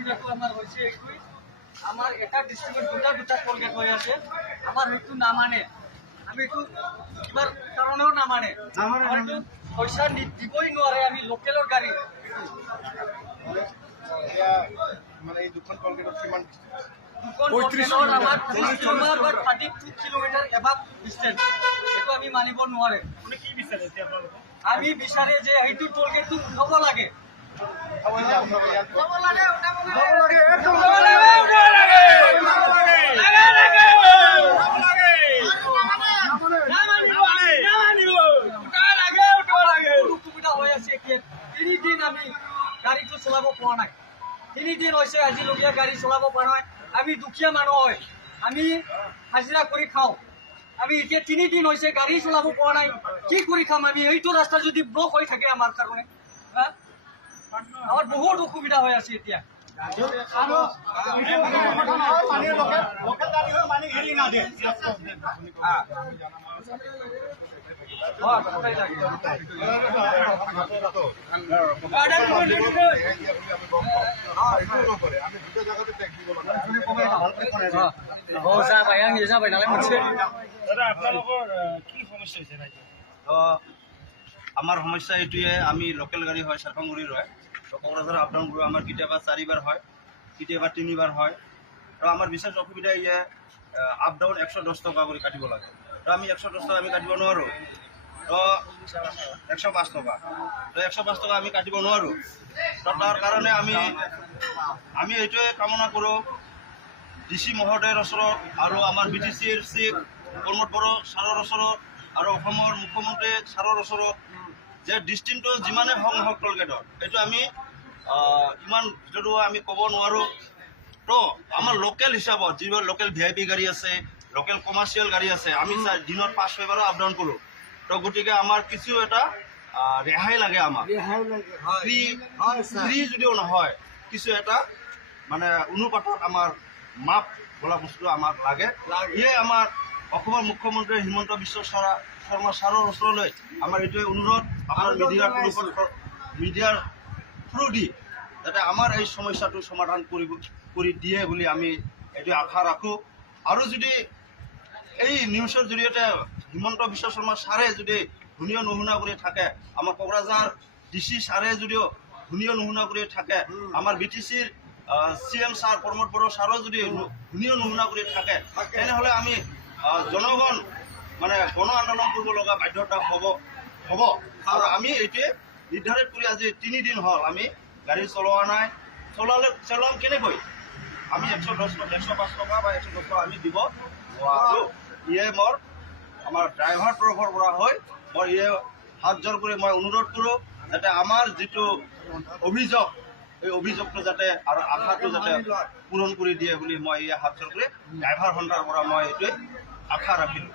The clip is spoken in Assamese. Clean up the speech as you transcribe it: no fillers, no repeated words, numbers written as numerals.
অসুবিধাটো আমাৰ হৈছে এইটোৱেই, আমাৰ এটা ডিষ্ট্ৰিক্টত দুটা টোল গেট হৈ আছে, আমাৰ সেইটো নামানে, আমি এইটো কিবা কাৰণেও নামানে, হয়তো পইচা দিবই নোৱাৰে আমি লোকেলৰ গাড়ী। মানে এই দুখন টোল গেটত কিমান আমাৰ 30 কিলোমিটাৰ এবাভ ডিষ্টেঞ্চ, সেইটো আমি মানিব নোৱাৰে। কি বিচাৰে এতিয়া আপোনালোকে? আমি বিচাৰে যে সেইটো টোল গেটটো উঠাব লাগে। অসুবিধা হৈ আছে এতিয়া, 3 দিন আমি গাড়ীটো চলাব পৰা নাই, 3 দিন হৈছে আজিলৈকে গাড়ী চলাব পৰা নাই। আমি দুখীয়া মানুহ হয়, আমি হাজিৰা কৰি খাওঁ, আমি এতিয়া 3 দিন হৈছে গাড়ী চলাব পৰা নাই, কি কৰি খাম আমি? এইটো ৰাস্তা যদি ব্লক হৈ থাকে আমাৰ কাৰণে, আমাৰ বহুত অসুবিধা হৈ আছে এতিয়া। जाबाय नालाय मोनसे দাদা আপোনালোকৰ কি সমস্যা হৈছে ৰাইজৰ? আমাৰ সমস্যা এইটোৱে, আমি লোকেল গাড়ী হয়, চাৰফাংগুৰিৰ হয়, তো কোকৰাঝাৰ আপ ডাউন কৰোঁ। আমাৰ কেতিয়াবা 4বাৰ হয়, কেতিয়াবা 3বাৰ হয়। তো আমাৰ বিশেষ অসুবিধা ইয়ে আপ ডাউন 110 টকা কৰি কাটিব লাগে। তো আমি 110 টকা আমি কাটিব নোৱাৰোঁ, তো 105 টকা, তো 105 টকা আমি কাটিব নোৱাৰোঁ। তো তাৰ কাৰণে আমি এইটোৱে কামনা কৰোঁ ডিচি মহোদয়ৰ ওচৰত আৰু আমাৰ BTCৰ চিফ প্ৰমোদ বড়ো ছাৰৰ ওচৰত আৰু অসমৰ মুখ্যমন্ত্ৰী ছাৰৰ ওচৰত যে ডিষ্টেঞ্চটো যিমানে হওক টোল গেটত, এইটো আমি ইমান ভিতৰুৱা আমি ক'ব নোৱাৰোঁ। তো আমাৰ লোকেল হিচাপত যিবোৰ লোকেল VIP গাড়ী আছে, লোকেল কমাৰ্চিয়েল গাড়ী আছে, আমি দিনত 5-6বাৰো আপ ডাউন কৰোঁ। তো গতিকে আমাৰ কিছু এটা ৰেহাই লাগে, আমাক ফ্ৰী যদিও নহয়, কিছু এটা মানে অনুপাতত আমাৰ মাপ বোলা বস্তু আমাক লাগে। ইয়ে আমাৰ অসমৰ মুখ্যমন্ত্ৰী হিমন্ত বিশ্ব শৰ্মা ছাৰৰ ওচৰলৈ আমাৰ এইটোৱে অনুৰোধ, আপোনাৰ মিডিয়াৰ থ্ৰু দি যাতে আমাৰ এই সমস্যাটো সমাধান কৰি দিয়ে বুলি আমি এইটো আশা ৰাখোঁ। আৰু যদি এই নিউজৰ জৰিয়তে হিমন্ত বিশ্ব শৰ্মা ছাৰে যদি শুনিও নুশুনা কৰি থাকে, আমাৰ কোকৰাঝাৰ DC ছাৰে যদিও শুনিও নুশুনা কৰি থাকে, আমাৰ BTCৰ CM ছাৰ প্ৰমোদ বড়ো ছাৰো যদি শুনিও নুশুনা কৰি থাকে, তেনেহ'লে আমি জনগণ মানে গণ আন্দোলন কৰিব লগা বাধ্যতা হ'ব। আৰু আমি এইটোৱে নিৰ্ধাৰিত কৰি আজি 3 দিন হ'ল আমি গাড়ী চলোৱা নাই। চলাম কেনেকৈ? আমি 105 টকা বা 110 টকা আমি দিব নোৱাৰোঁ। ইয়ে আমাৰ ড্ৰাইভাৰ তৰফৰ পৰা হয়, মই ইয়ে হাত জোৰ কৰি মই অনুৰোধ কৰোঁ যাতে আমাৰ যিটো অভিযোগ, এই অভিযোগটো যাতে আৰু আশাটো যাতে পূৰণ কৰি দিয়ে বুলি মই ইয়ে হাত জোৰ কৰি ড্ৰাইভাৰ সন্থাৰ পৰা মই এইটোৱে আশা ৰাখিলোঁ।